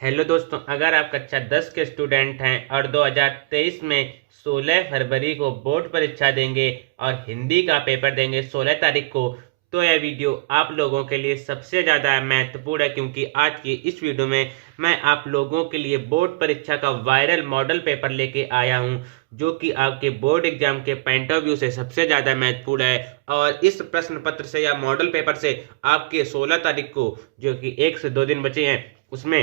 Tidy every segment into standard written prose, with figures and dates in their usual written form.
Hello दोस्तों, अगर आप कक्षा 10 के स्टूडेंट हैं और 2023 में 16 फरवरी को बोर्ड परीक्षा देंगे और हिंदी का पेपर देंगे 16 तारीख को, तो यह वीडियो आप लोगों के लिए सबसे ज़्यादा महत्वपूर्ण है, क्योंकि आज की इस वीडियो में मैं आप लोगों के लिए बोर्ड परीक्षा का वायरल मॉडल पेपर लेके आया हूं, जो कि आपके बोर्ड एग्जाम के पॉइंट ऑफ व्यू से सबसे ज़्यादा महत्वपूर्ण है। और इस प्रश्न पत्र से या मॉडल पेपर से आपके 16 तारीख को, जो कि 1 से 2 दिन बचे हैं, उसमें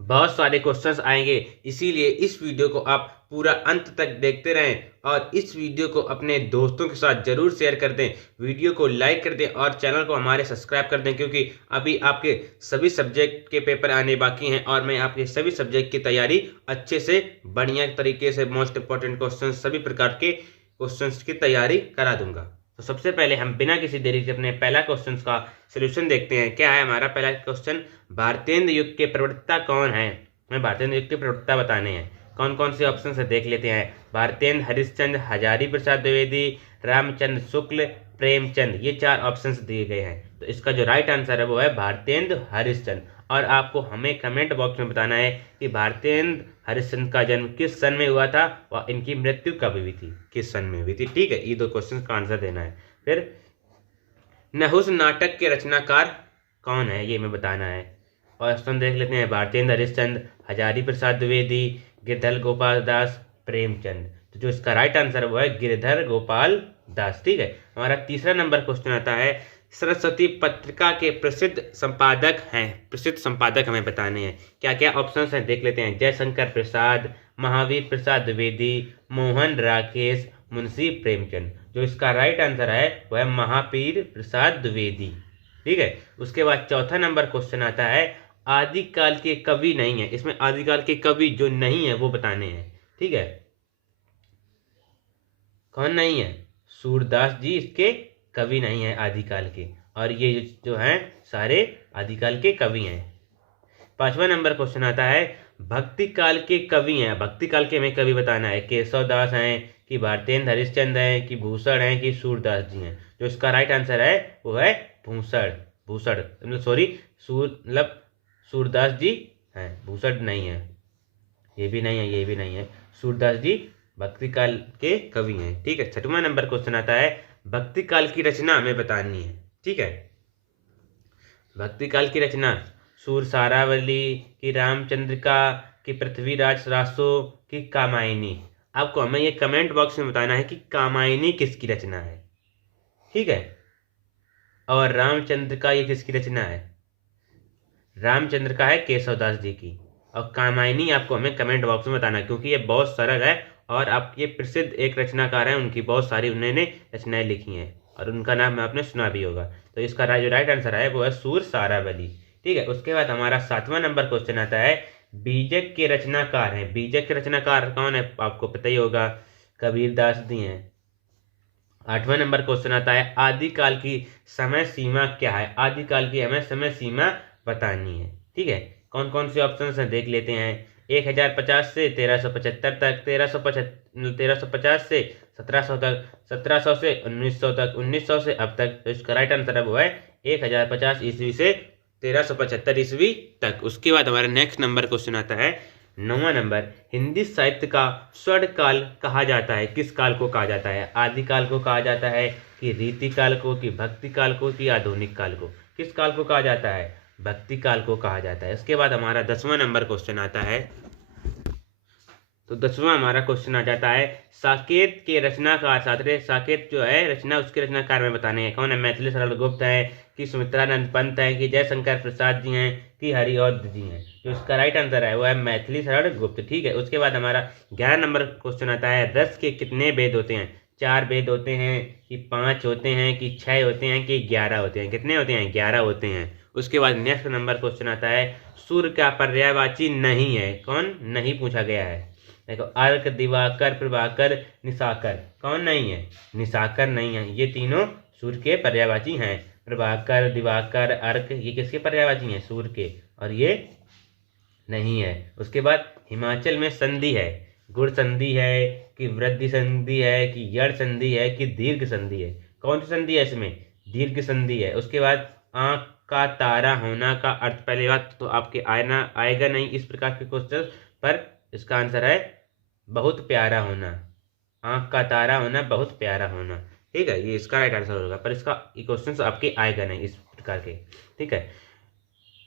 बहुत सारे क्वेश्चंस आएंगे। इसीलिए इस वीडियो को आप पूरा अंत तक देखते रहें और इस वीडियो को अपने दोस्तों के साथ जरूर शेयर कर दें, वीडियो को लाइक कर दें और चैनल को हमारे सब्सक्राइब कर दें, क्योंकि अभी आपके सभी सब्जेक्ट के पेपर आने बाकी हैं और मैं आपके सभी सब्जेक्ट की तैयारी अच्छे से बढ़िया तरीके से मोस्ट इंपॉर्टेंट क्वेश्चन सभी प्रकार के क्वेश्चंस की तैयारी करा दूंगा। तो सबसे पहले हम बिना किसी देरी के अपने पहला क्वेश्चन का सोल्यूशन देखते हैं। क्या है हमारा पहला क्वेश्चन? भारतेंद्र युग के प्रवक्ता कौन है? हमें भारतेंद्र युग के प्रवक्ता बताने हैं। कौन कौन से ऑप्शन से देख लेते हैं। भारतेंद्र, हरिश्चंद्र, हजारी प्रसाद द्विवेदी, रामचंद्र शुक्ल, प्रेमचंद, ये 4 ऑप्शंस दिए गए हैं। तो इसका जो राइट आंसर है वो है भारतेंद्र हरिश्चंद्र। और आपको हमें कमेंट बॉक्स में बताना है कि भारतेंद्र हरिश्चंद्र का जन्म किस सन में हुआ था और इनकी मृत्यु कब हुई थी, किस सन में हुई थी। ठीक है, ये 2 क्वेश्चन का आंसर देना है। फिर नहुस नाटक के रचनाकार कौन है, ये हमें बताना है। और ऑप्शन देख लेते हैं। भारतेंद्र हरिश्चंद्र, हजारी प्रसाद द्विवेदी, गिरधर गोपाल दास, प्रेमचंद। तो जो इसका राइट आंसर है वो है गिरधर गोपाल दास। ठीक है, हमारा तीसरा नंबर क्वेश्चन आता है। सरस्वती पत्रिका के प्रसिद्ध संपादक हैं, प्रसिद्ध संपादक हमें बताने हैं। क्या क्या ऑप्शन हैं देख लेते हैं। जयशंकर प्रसाद, महावीर प्रसाद द्विवेदी, मोहन राकेश, मुंशी प्रेमचंद। जो इसका राइट आंसर है वह है महावीर प्रसाद द्विवेदी। ठीक है, उसके बाद चौथा नंबर क्वेश्चन आता है। आदिकाल के कवि नहीं है, इसमें आदिकाल के कवि जो नहीं है वो बताने हैं। ठीक है, कौन नहीं है? सूरदास जी इसके कवि नहीं है आदिकाल के, और ये जो हैं सारे आदिकाल के कवि हैं। पांचवा नंबर क्वेश्चन आता है। भक्ति काल के कवि हैं, भक्ति काल के हमें कवि बताना है। केशव दास हैं कि भारतेंद्र हरिश्चंद्र हैं कि भूषण हैं कि सूरदास जी हैं। जो इसका राइट आंसर है वो है भूषण। भूषण मतलब सॉरी, मतलब सूरदास जी हैं, भूषण नहीं है। ये भी नहीं है, ये भी नहीं है। सूरदास जी भक्ति काल के कवि हैं। ठीक है, छठवां नंबर क्वेश्चन आता है। भक्ति काल की रचना हमें बतानी है। ठीक है, भक्ति काल की रचना सूर सारावली की रामचंद्रिका की पृथ्वीराज रासो की कामायनी। आपको हमें ये कमेंट बॉक्स में बताना है कि कामायनी किसकी रचना है। ठीक है, और रामचंद्र का ये किसकी रचना है? रामचंद्र का है केशवदास जी की। और कामायनी आपको हमें कमेंट बॉक्स में बताना है, क्योंकि ये बहुत सरल है और आप ये प्रसिद्ध एक रचनाकार हैं, उनकी बहुत सारी उन्होंने रचनाएं लिखी हैं और उनका नाम आपने सुना भी होगा। तो इसका जो राइट आंसर है वो है सूर सारावली। ठीक है, उसके बाद हमारा 7वां नंबर क्वेश्चन आता है। बीजक के रचनाकार हैं, बीजक के रचनाकार कौन है आपको पता ही होगा, कबीरदास जी हैं। 8वां नंबर क्वेश्चन आता है। आदिकाल की समय सीमा क्या है? आदिकाल की हमें समय सीमा बतानी है। ठीक है, कौन कौन से ऑप्शन हैं देख लेते हैं। 1050 से 1375 तक, 1350 से 1700 तक, 1700 से 1900 तक, 1900 से अब तक। तो इसका राइट आंसर है वो है 1050 ईस्वी से 1375 ईस्वी तक। उसके बाद हमारा नेक्स्ट नंबर क्वेश्चन आता है। 9वां नंबर। हिंदी साहित्य का स्वर्ण काल कहा जाता है, किस काल को कहा जाता है? आदिकाल को कहा जाता है कि रीति काल को कि भक्ति काल को कि आधुनिक काल को? किस काल को कहा जाता है? भक्ति काल को कहा जाता है। इसके बाद हमारा 10वां नंबर क्वेश्चन आता है। तो 10वां हमारा क्वेश्चन आ जाता है। साकेत के रचनाकार, साकेत जो है रचना, उसके रचनाकार में बताने हैं। कौन है? मैथिली शरण गुप्त है कि सुमित्रानंद पंत है कि जयशंकर प्रसाद जी हैं कि हरिऔध जी हैं? जो इसका राइट आंसर है वो है मैथिली शरण गुप्त। ठीक है, उसके बाद हमारा 11 नंबर क्वेश्चन आता है। रस के कितने वेद होते हैं? 4 वेद होते हैं कि 5 होते हैं कि 6 होते हैं कि 11 होते हैं? कितने होते हैं? 11 होते हैं। उसके बाद नेक्स्ट नंबर क्वेश्चन आता है। सूर्य का पर्यायवाची नहीं है, कौन नहीं पूछा गया है? देखो, अर्क, दिवाकर, प्रभाकर, निशाकर। कौन नहीं है? निशाकर नहीं है। ये तीनों सूर्य के पर्यायवाची हैं। प्रभाकर, दिवाकर, अर्क, ये किसके पर्यायवाची हैं? सूर्य के। और ये नहीं है। उसके बाद हिमाचल में संधि है, गुण संधि है कि वृद्धि संधि है कि यड़ संधि है कि दीर्घ संधि है? कौन सी संधि है इसमें? दीर्घ संधि है। उसके बाद आंख का तारा होना का अर्थ, पहली बात तो आपके आएगा नहीं इस प्रकार के क्वेश्चन, पर इसका आंसर है बहुत प्यारा होना। आंख का तारा होना, बहुत प्यारा होना, ठीक है, ये इसका राइट आंसर होगा, पर इसका क्वेश्चन आपके आएगा नहीं इस प्रकार के, ठीक है।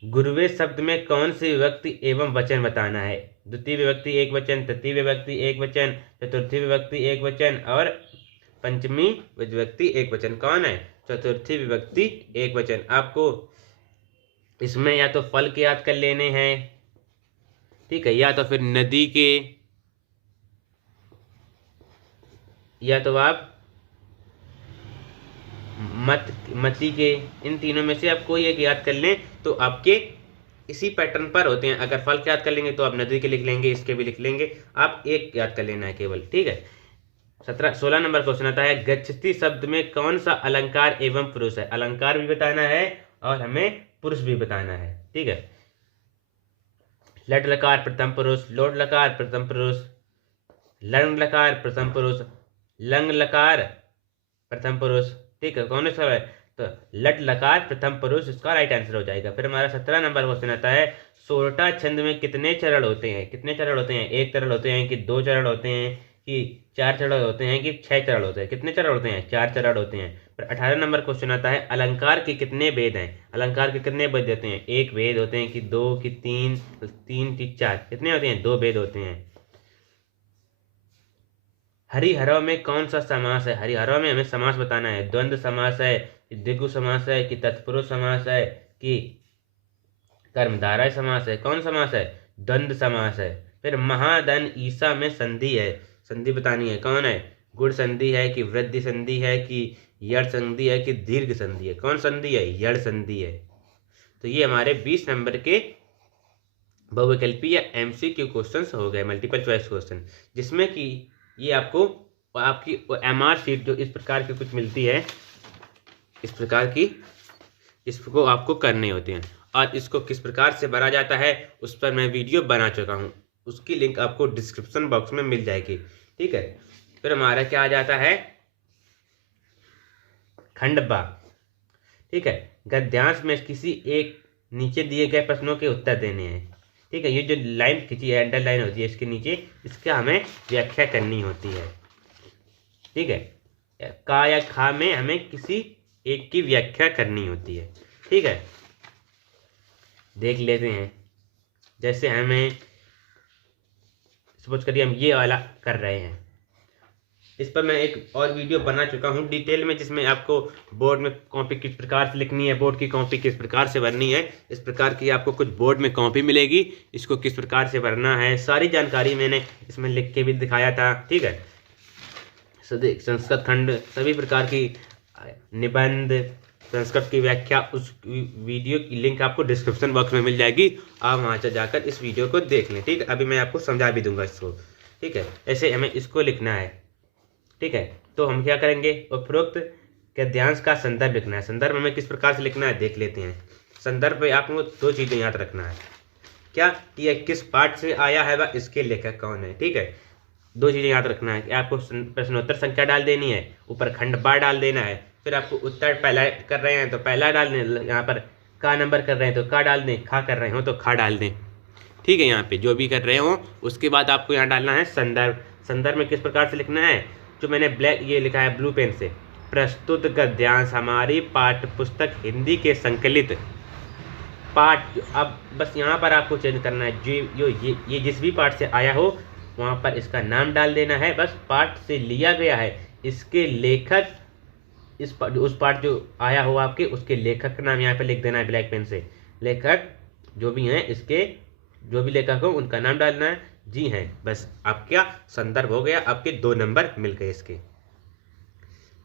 गुरुवे शब्द में कौन सी विभक्ति एवं वचन बताना है? द्वितीय विभक्ति एक वचन, तृतीय विभक्ति एक वचन, चतुर्थी विभक्ति एक वचन और पंचमी विभक्ति एक वचन। कौन है? चतुर्थी विभक्ति एक वचन। आपको इसमें या तो फल के याद कर लेने हैं, ठीक है, या तो फिर नदी के, या तो आप मती के, इन तीनों में से आप कोई एक याद कर लें तो आपके इसी पैटर्न पर होते हैं। अगर फल के याद कर लेंगे तो आप नदी के लिख लेंगे, इसके भी लिख लेंगे, आप एक याद कर लेना है केवल, ठीक है। 16 नंबर क्वेश्चन आता है, गच्छति शब्द में कौन सा अलंकार एवं पुरुष है? अलंकार भी बताना है और हमें पुरुष भी बताना है, ठीक है। लट लकार प्रथम पुरुष, लोट लकार प्रथम पुरुष, लंग लकार प्रथम पुरुष, लंग लकार प्रथम पुरुष, ठीक है। कौन सा है? तो लट लकार प्रथम पुरुष इसका राइट आंसर हो जाएगा। फिर हमारा 17 नंबर क्वेश्चन आता है, सोरठा छंद में कितने चरण होते हैं? कितने चरण होते हैं? एक चरण होते हैं कि दो चरण होते हैं कि चार चरण होते हैं कि 6 चरण होते हैं? कितने चरण होते हैं? 4 चरण होते हैं। फिर 18 नंबर क्वेश्चन आता है, अलंकार के कितने भेद हैं? अलंकार के कितने भेद होते हैं? एक भेद होते हैं कि दो कि तीन, तीन कि चार, कितने होते हैं? 2 भेद होते हैं। हरिहरव में कौन सा समास है? हरिहरव में हमें समास बताना है। द्वंद्व समास है कि द्विगु समास है कि तत्पुरुष समास है कि कर्मधारय समास है? कौन समास है? द्वंद्व समास है। फिर महादन ईसा में संधि है, संधि बतानी है। कौन है? गुण संधि है कि वृद्धि संधि है कि यड़ संधि है कि दीर्घ संधि है? कौन संधि है? यड़ संधि है। तो ये हमारे 20 नंबर के बहुविकल्पी या MCQ क्वेश्चंस हो गए, मल्टीपल चॉइस क्वेश्चन, जिसमें कि ये आपको आपकी MR शीट जो इस प्रकार की कुछ मिलती है, इस प्रकार की, इसको आपको करने होते हैं और इसको किस प्रकार से भरा जाता है उस पर मैं वीडियो बना चुका हूँ, उसकी लिंक आपको डिस्क्रिप्शन बॉक्स में मिल जाएगी, ठीक है। फिर हमारा क्या आ जाता है? खंडबा, ठीक है। गद्यांश में किसी एक नीचे दिए गए प्रश्नों के उत्तर देने हैं, ठीक है। ये जो लाइन खींची है, अंडरलाइन होती है इसके नीचे, इसका हमें व्याख्या करनी होती है, ठीक है। का या खा में हमें किसी एक की व्याख्या करनी होती है, ठीक है। देख लेते हैं, जैसे हमें सपोज करिए हम ये वाला कर रहे हैं, इस पर मैं एक और वीडियो बना चुका हूँ डिटेल में, जिसमें आपको बोर्ड में कॉपी किस प्रकार से लिखनी है, बोर्ड की कॉपी किस प्रकार से भरनी है, इस प्रकार की आपको कुछ बोर्ड में कॉपी मिलेगी, इसको किस प्रकार से भरना है, सारी जानकारी मैंने इसमें लिख के भी दिखाया था, ठीक है। संस्कृत खंड, सभी प्रकार की निबंध, संस्कृत की व्याख्या, उस वीडियो की लिंक आपको डिस्क्रिप्शन बॉक्स में मिल जाएगी। आप वहाँ से जाकर इस वीडियो को देख लें, ठीक है। अभी मैं आपको समझा भी दूंगा इसको, ठीक है। ऐसे हमें इसको लिखना है, ठीक है। तो हम क्या करेंगे? उपरोक्त गद्यांश का संदर्भ लिखना है। संदर्भ हमें किस प्रकार से लिखना है देख लेते हैं। संदर्भ पे आपको 2 चीज़ें याद रखना है, क्या कि यह किस पाठ से आया है व इसके लेखक कौन है, ठीक है। 2 चीज़ें याद रखना है कि आपको प्रश्नोत्तर संख्या डाल देनी है, ऊपर खंड बार डाल देना है, फिर आपको उत्तर पहला कर रहे हैं तो पहला डाल दें, यहाँ पर का नंबर कर रहे हैं तो का डाल दें, खा कर रहे हो तो खा डाल दें, ठीक है। यहाँ पे जो भी कर रहे हो उसके बाद आपको यहाँ डालना है संदर्भ। संदर्भ में किस प्रकार से लिखना है? जो मैंने ब्लैक ये लिखा है ब्लू पेन से, प्रस्तुत गद्यांश हमारी पाठ्य पुस्तक हिंदी के संकलित पाठ। अब बस यहाँ पर आपको चेंज करना है, जो ये जिस भी पाठ से आया हो वहाँ पर इसका नाम डाल देना है, बस पाठ से लिया गया है, इसके लेखक, उस पाठ जो आया हो आपके उसके लेखक का नाम यहाँ पर लिख देना है ब्लैक पेन से। लेखक जो भी हैं, इसके जो भी लेखक हो उनका नाम डालना है, जी हैं, बस आपका संदर्भ हो गया, आपके 2 नंबर मिल गए इसके,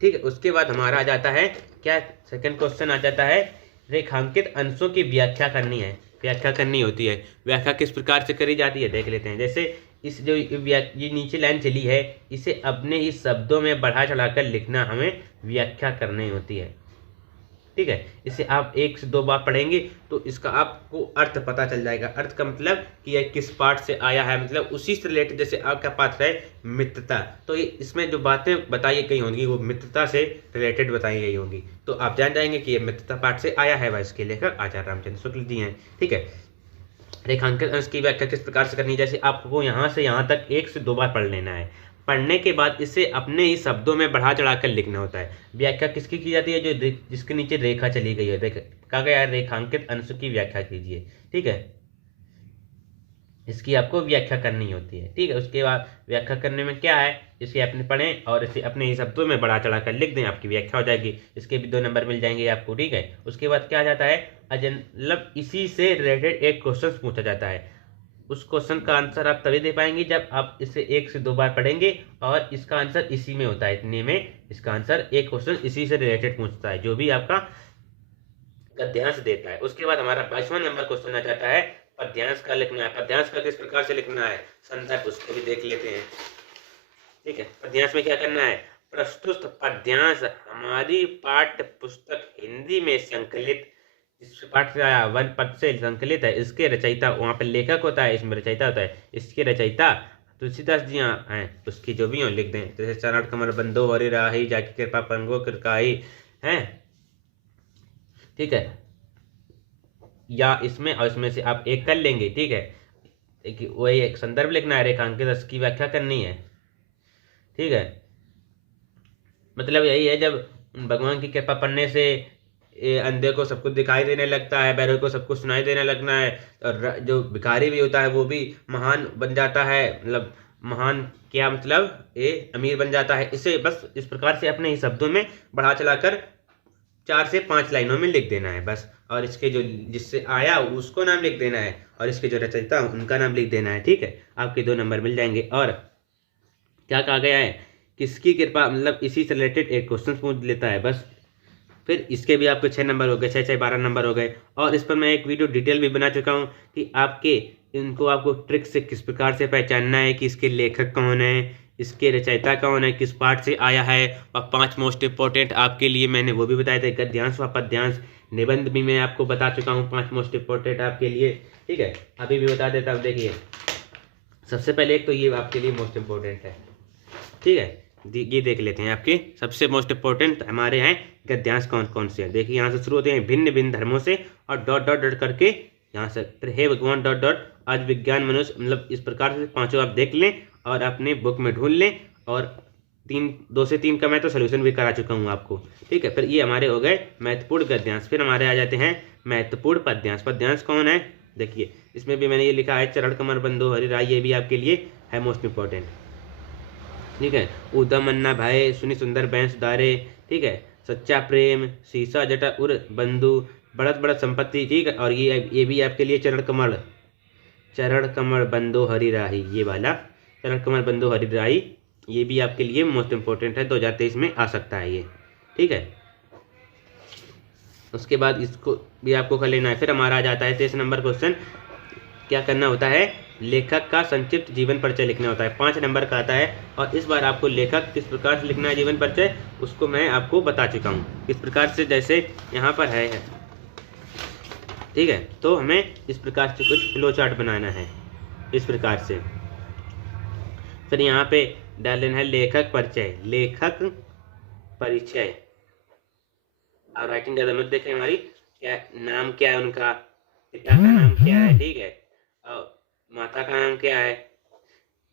ठीक है। उसके बाद हमारा आ जाता है क्या? सेकंड क्वेश्चन आ जाता है, रेखांकित अंशों की व्याख्या करनी है, व्याख्या करनी होती है। व्याख्या किस प्रकार से करी जाती है देख लेते हैं। जैसे इस जो ये नीचे लाइन चली है, इसे अपने ही शब्दों में बढ़ा चढ़ाकर लिखना, हमें व्याख्या करनी होती है। ठीक है। इसे आप 1 से 2 बार पढ़ेंगे तो इसका आपको अर्थ पता चल जाएगा। अर्थ का मतलब कि यह किस पाठ से आया है, मतलब उसी से रिलेटेड। जैसे आपका पाठ है मित्रता, तो ये इसमें जो बातें बताई गई होंगी वो मित्रता से रिलेटेड बताई गई होंगी, तो आप जान जाएंगे कि ये मित्रता पाठ से आया है। वह इसके लेखक आचार्य रामचंद्र शुक्ल जी हैं। ठीक है। रेखांकित अंश की व्याख्या किस प्रकार से करनी है, जैसे आपको यहाँ से यहाँ तक 1 से 2 बार पढ़ लेना है। पढ़ने के बाद इसे अपने ही शब्दों में बढ़ा चढ़ाकर लिखना होता है। व्याख्या किसकी की जाती है, जो जिसके नीचे रेखा चली गई है, कहा गया है रेखांकित अंश की व्याख्या कीजिए। ठीक है, इसकी आपको व्याख्या करनी होती है। ठीक है, उसके बाद व्याख्या करने में क्या है, इसे अपने पढ़ें और इसे अपने ही शब्दों में बढ़ा चढ़ा कर लिख दें, आपकी व्याख्या हो जाएगी। इसके भी 2 नंबर मिल जाएंगे आपको। ठीक है, उसके बाद क्या जाता है, मतलब इसी से रिलेटेड एक क्वेश्चन पूछा जाता है। उस क्वेश्चन का आंसर आप तभी दे पाएंगे जब आप इसे 1 से 2 बार पढ़ेंगे और इसका आंसर इसी में होता है। इतने में इसका आंसर एक क्वेश्चन इसी से रिलेटेड पूछता है, जो भी आपका गद्यांश देता है। उसके बाद हमारा 22वां नंबर क्वेश्चन आ जाता है पद्यांश का लिखना है। पद्यांश का किस प्रकार से लिखना है, संदर्भ उसको भी देख लेते हैं। ठीक है, पद्यांश में क्या करना है, प्रस्तुत पद्यांश हमारी पाठ्य पुस्तक हिंदी में संकलित, इस पाठ से आया 1 पद से संकलित है। इसके रचयिता, वहाँ पे लेखक होता है, इसमें रचयिता होता है। इसके रचयिता तुलसीदास जी हैं, उसकी जो भी हो लिख दें, जैसे चरण कमल बंधो वरि राही, जाकी कृपा पंगो कृकाई हैं। ठीक है, या इसमें और इसमें से आप एक कर लेंगे। ठीक है, वही एक संदर्भ लिखना है, रेखांकित अंश की व्याख्या करनी है। ठीक है, मतलब यही है, जब भगवान की कृपा पढ़ने से अंधे को सब कुछ दिखाई देने लगता है, बहरे को सब कुछ सुनाई देने लगना है, और जो भिखारी भी होता है वो भी महान बन जाता है। मतलब महान क्या मतलब, ये अमीर बन जाता है। इसे बस इस प्रकार से अपने ही शब्दों में बढ़ा चलाकर 4 से 5 लाइनों में लिख देना है बस। और इसके जो जिससे आया उसको नाम लिख देना है, और इसके जो रचयिता उनका नाम लिख देना है। ठीक है, आपके 2 नंबर मिल जाएंगे। और क्या कहा गया है, किसकी कृपा, मतलब इसी से रिलेटेड एक क्वेश्चन पूछ लेता है बस। फिर इसके भी आपके 6 नंबर हो गए, 6 6 12 नंबर हो गए। और इस पर मैं एक वीडियो डिटेल भी बना चुका हूँ कि आपको ट्रिक से किस प्रकार से पहचानना है कि इसके लेखक कौन है, इसके रचयिता कौन है, किस पाठ से आया है। और 5 मोस्ट इंपॉर्टेंट आपके लिए मैंने वो भी बताए थे, गद्यांश व पद्यांश। निबंध भी मैं आपको बता चुका हूँ 5 मोस्ट इंपॉर्टेंट आपके लिए। ठीक है, अभी भी बता देता हूँ। देखिए, सबसे पहले एक तो ये आपके लिए मोस्ट इंपॉर्टेंट है। ठीक है, ये देख लेते हैं। आपके सबसे मोस्ट इंपॉर्टेंट हमारे हैं गद्यांश कौन कौन से हैं। देखिए, यहाँ से शुरू होते हैं भिन्न भिन्न धर्मों से, और डॉट डॉट डॉट करके यहाँ से फिर हे भगवान डॉट डॉट आज विज्ञान मनुष्य, मतलब इस प्रकार से 5 आप देख लें और अपने बुक में ढूंढ लें। और 2 से 3 का मैं तो सोल्यूशन भी करा चुका हूँ आपको। ठीक है, फिर ये हमारे हो गए महत्वपूर्ण गद्यांश। फिर हमारे आ जाते हैं महत्वपूर्ण पद्यांश। पद्यांश कौन है, देखिए इसमें भी मैंने ये लिखा है चरण कमर बंधो हरि राय, ये भी आपके लिए है मोस्ट इंपॉर्टेंट। ठीक है, उदम अन्ना भाई सुनी सुंदर बैं सुधारे। ठीक है, सच्चा प्रेम, शीशा जटा उर बंधु, बढ़त बढ़त संपत्ति। ठीक है, और ये भी आपके लिए चरण कमल बंधो हरि राही, ये वाला चरण कमल बंधो हरि राही, ये भी आपके लिए मोस्ट इंपॉर्टेंट है, 2023 में आ सकता है ये। ठीक है, उसके बाद इसको भी आपको कर लेना है। फिर हमारा आ जाता है 23 नंबर क्वेश्चन, क्या करना होता है, लेखक का संक्षिप्त जीवन परिचय लिखना होता है। 5 नंबर का आता है, और इस बार आपको लेखक किस प्रकार से लिखना है जीवन परिचय, उसको मैं आपको बता चुका हूँ किस प्रकार से, जैसे यहाँ पर है। ठीक है, तो हमें इस प्रकार से कुछ फ्लो चार्ट बनाना है, इस प्रकार से। फिर यहाँ पे डाल लेना है लेखक परिचय। और राइटिंग ज़्यादा मत देखें, हमारी क्या नाम क्या है उनका, पिता का नाम क्या है। ठीक है, और माता का नाम क्या है,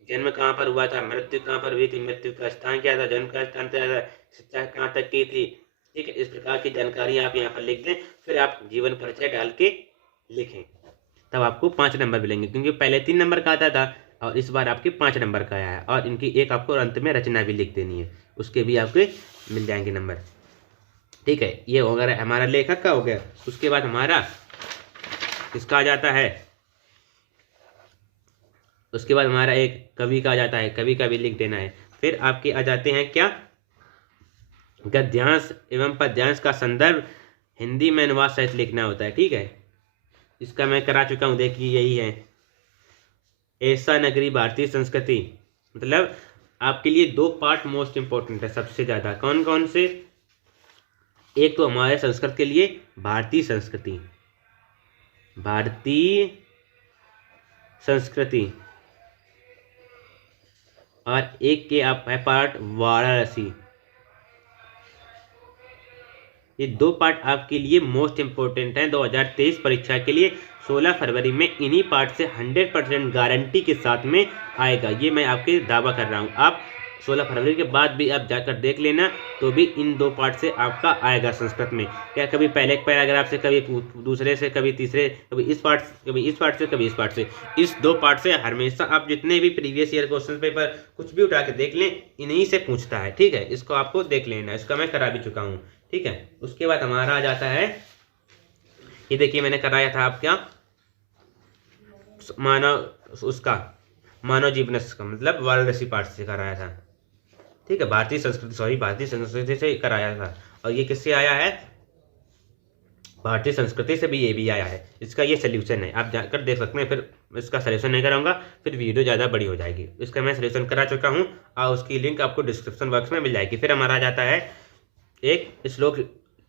जन्म कहाँ पर हुआ था, मृत्यु कहाँ पर हुई थी, मृत्यु का स्थान क्या था, जन्म का स्थान क्या था, शिक्षा कहाँ तक की थी। ठीक है, इस प्रकार की जानकारी आप यहाँ पर लिख दें। फिर आप जीवन परिचय डाल के लिखें, तब आपको 5 नंबर मिलेंगे, क्योंकि पहले 3 नंबर का आता था और इस बार आपके 5 नंबर का आया है। और इनकी एक आपको अंत में रचना भी लिख देनी है, उसके भी आपके मिल जाएंगे नंबर। ठीक है, ये हो गया हमारा लेखक का हो गया। उसके बाद हमारा किसका आ जाता है, उसके बाद हमारा एक कवि का आ जाता है, कवि का भी लिख देना है। फिर आपके आ जाते हैं क्या, गद्यांश एवं पद्यांश का संदर्भ हिंदी में अनुवाद सहित लिखना होता है। ठीक है, इसका मैं करा चुका हूँ, देखिए यही है, ऐसा नगरी भारतीय संस्कृति। मतलब आपके लिए 2 पार्ट मोस्ट इंपॉर्टेंट है सबसे ज़्यादा, कौन कौन से, एक तो हमारे संस्कृत के लिए भारतीय संस्कृति, भारतीय संस्कृति, और एक के आप है पार्ट वाराणसी। ये दो पार्ट आपके लिए मोस्ट इंपोर्टेंट हैं 2023 परीक्षा के लिए। 16 फरवरी में इन्हीं पार्ट से 100% गारंटी के साथ में आएगा, ये मैं आपके दावा कर रहा हूँ। आप 16 फरवरी के बाद भी आप जाकर देख लेना, तो भी इन दो पार्ट से आपका आएगा संस्कृत में। क्या कभी पहले पैराग्राफ से, कभी दूसरे से, कभी तीसरे, कभी इस पार्ट से, कभी इस पार्ट से, कभी इस पार्ट से। इस दो पार्ट से हमेशा आप जितने भी प्रीवियस ईयर क्वेश्चन पेपर कुछ भी उठा के देख लें, इन्हीं से पूछता है, ठीक है। इसको आपको देख लेना, इसका मैं करा भी चुका हूँ, ठीक है। उसके बाद हमारा आ जाता है, ये देखिए मैंने कराया था आप क्या, मानव जीवन का मतलब वाराणसी पार्ट से कराया था, ठीक है। भारतीय संस्कृति से कराया था। और ये किससे आया है, भारतीय संस्कृति से भी ये भी आया है। इसका ये सोल्यूशन है, आप जाकर देख सकते हैं। फिर इसका सोल्यूशन नहीं कराऊंगा, फिर वीडियो ज़्यादा बड़ी हो जाएगी। इसका मैं सोल्यूशन करा चुका हूँ और उसकी लिंक आपको डिस्क्रिप्शन बॉक्स में मिल जाएगी। फिर हमारा आ जाता है एक श्लोक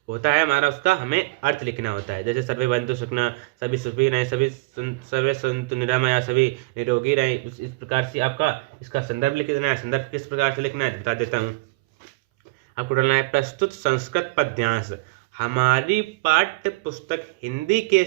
होता है हमारा, उसका हमें अर्थ लिखना होता है। जैसे सर्वे बंधु सुखना, सभी सुखी रहें, सर्वे संतु निरामया, सभी निरोगी रहें। इस प्रकार से आपका इसका संदर्भ लिख देना है। संदर्भ किस प्रकार से लिखना है बता देता हूँ आपको। डालना है प्रस्तुत संस्कृत पद्यांश हमारी पाठ्य पुस्तक हिंदी के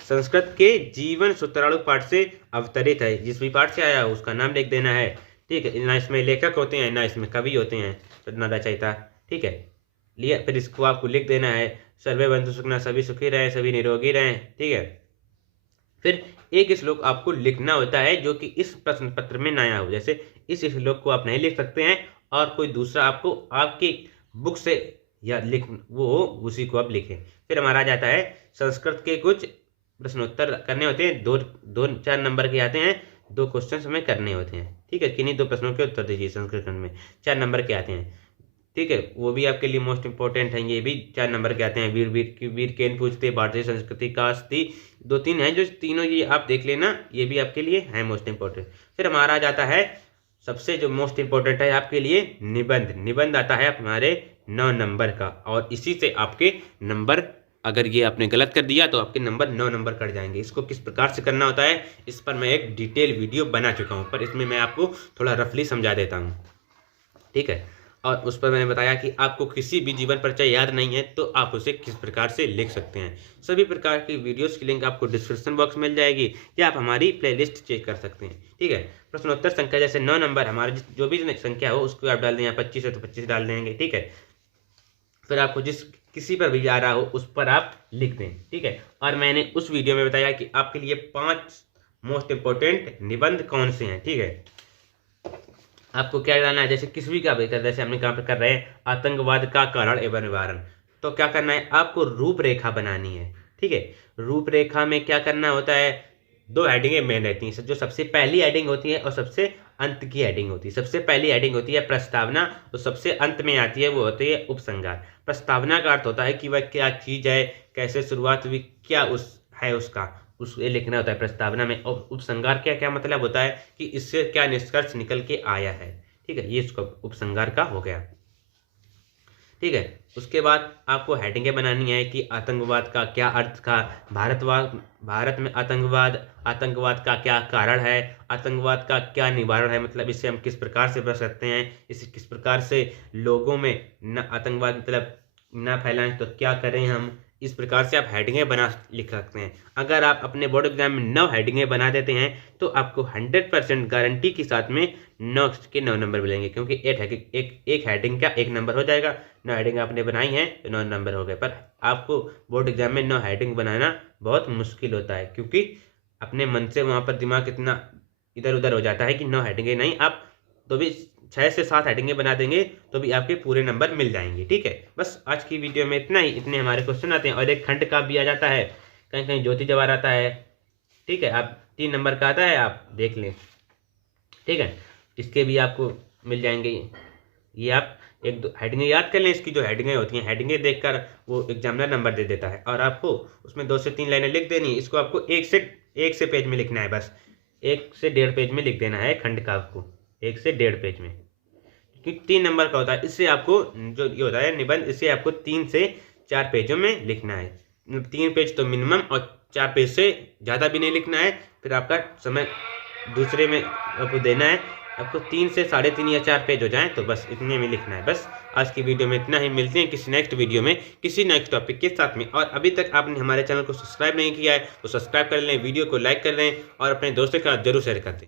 संस्कृत के जीवन सूत्राणु पाठ से अवतरित है। जिस भी पाठ से आया हो उसका नाम लिख देना है, ठीक है। ना इसमें लेखक होते हैं, ना इसमें कवि होते हैं, ना रचयिता, ठीक है। लिया, फिर इसको आपको लिख देना है, सर्वे बंधु सुखना, सभी सुखी रहें, सभी निरोगी रहें, ठीक है। फिर एक श्लोक आपको लिखना होता है जो कि इस प्रश्न पत्र में नया हो। जैसे इस श्लोक को आप नहीं लिख सकते हैं और कोई दूसरा आपको आपकी बुक से या लिख वो हो, उसी को आप लिखें। फिर हमारा आ जाता है संस्कृत के कुछ प्रश्नोत्तर करने होते हैं, दो 4 नंबर के आते हैं। 2 क्वेश्चन हमें करने होते हैं, ठीक है। किन्हीं 2 प्रश्नों के उत्तर दीजिए संस्कृत में, 4 नंबर के आते हैं, ठीक है। वो भी आपके लिए मोस्ट इंपॉर्टेंट हैं, ये भी 4 नंबर के आते हैं। वीर केन पूछते, भारतीय संस्कृति का अस्थि, 2-3 हैं जो तीनों ये आप देख लेना, ये भी आपके लिए है मोस्ट इंपॉर्टेंट। फिर हमारा आ जाता है सबसे जो मोस्ट इंपॉर्टेंट है आपके लिए निबंध आता है हमारे 9 नंबर का। और इसी से आपके नंबर, अगर ये आपने गलत कर दिया तो आपके नंबर 9 नंबर कट जाएंगे। इसको किस प्रकार से करना होता है इस पर मैं एक डिटेल वीडियो बना चुका हूँ, पर इसमें मैं आपको थोड़ा रफली समझा देता हूँ, ठीक है। और उस पर मैंने बताया कि आपको किसी भी जीवन परिचय याद नहीं है तो आप उसे किस प्रकार से लिख सकते हैं। सभी प्रकार की वीडियोस की लिंक आपको डिस्क्रिप्शन बॉक्स में मिल जाएगी, या आप हमारी प्लेलिस्ट चेक कर सकते हैं, ठीक है। प्रश्नोत्तर संख्या जैसे 9 नंबर, हमारी जो भी संख्या हो उसको आप डाल दें, 25 है तो 25 डाल देंगे, ठीक है। फिर आपको किसी पर भी आ रहा हो उस पर आप लिख दें, ठीक है। और मैंने उस वीडियो में बताया कि आपके लिए 5 मोस्ट इंपोर्टेंट निबंध कौन से हैं, ठीक है। आपको क्या डालना है, जैसे किसी भी का भी कर, जैसे हमने कहाँ पर कर रहे हैं आतंकवाद का कारण एवं निवारण, तो क्या करना है आपको रूपरेखा बनानी है, ठीक है। रूपरेखा में क्या करना होता है, 2 हेडिंगें मेन रहती हैं। जो सबसे पहली हेडिंग होती है और सबसे अंत की हेडिंग होती है। सबसे पहली हेडिंग होती है प्रस्तावना, और सबसे अंत में आती है वो होती है उपसंहार। प्रस्तावना का अर्थ होता है कि वह क्या चीज़ है, कैसे शुरुआत हुई, क्या उस है उसका, उसे लिखना होता है प्रस्तावना में। और उपसंहार क्या क्या मतलब होता है कि इससे क्या निष्कर्ष निकल के आया है, ठीक है। ये इसका उपसंहार का हो गया, ठीक है। उसके बाद आपको हेडिंगें बनानी है कि आतंकवाद का क्या अर्थ था, भारत में आतंकवाद का क्या कारण है, आतंकवाद का क्या निवारण है, मतलब इससे हम किस प्रकार से बच सकते हैं, इसे किस प्रकार से लोगों में न आतंकवाद मतलब न फैलाएं, तो क्या करें हम। इस प्रकार से आप हेडिंगें बना लिख सकते हैं। अगर आप अपने बोर्ड एग्जाम में 9 हेडिंगें बना देते हैं तो आपको 100% गारंटी के साथ में 9 के 9 नंबर मिलेंगे, क्योंकि एक हेडिंग का 1 नंबर हो जाएगा। 9 हेडिंग आपने बनाई हैं तो 9 नंबर हो गए। पर आपको बोर्ड एग्जाम में 9 हेडिंग बनाना बहुत मुश्किल होता है, क्योंकि अपने मन से वहाँ पर दिमाग इतना इधर उधर हो जाता है कि 9 हेडिंगें नहीं, आप तो भी 6 से 7 हेडिंगें बना देंगे तो भी आपके पूरे नंबर मिल जाएंगे, ठीक है। बस आज की वीडियो में इतना ही, इतने हमारे क्वेश्चन आते हैं। और एक खंड का भी आ जाता है, कहीं कहीं ज्योति जवाहर आता है, ठीक है। आप 3 नंबर का आता है, आप देख लें, ठीक है। इसके भी आपको मिल जाएंगे। ये आप 1-2 हेडिंगें याद कर लें। इसकी जो हेडिंगें होती हैं, हेडिंगें देखकर वो एग्जामिनर नंबर दे देता है, और आपको उसमें 2 से 3 लाइनें लिख देनी है। इसको आपको 1 से पेज में लिखना है, बस 1 से 1.5 पेज में लिख देना है खंड का, आपको 1 से 1.5 पेज में, क्योंकि 3 नंबर का होता है। इससे आपको जो ये होता है निबंध, इससे आपको 3 से 4 पेजों में लिखना है। 3 पेज तो मिनिमम और 4 पेज से ज़्यादा भी नहीं लिखना है। फिर आपका समय दूसरे में आपको देना है, आपको 3 से 3.5 या 4 पेज हो जाए तो बस इतने में लिखना है। बस आज की वीडियो में इतना ही। मिलते हैं किसी नेक्स्ट वीडियो में किसी नेक्स्ट टॉपिक के साथ में। और अभी तक आपने हमारे चैनल को सब्सक्राइब नहीं किया है तो सब्सक्राइब कर लें, वीडियो को लाइक कर लें और अपने दोस्तों के साथ जरूर शेयर कर दें।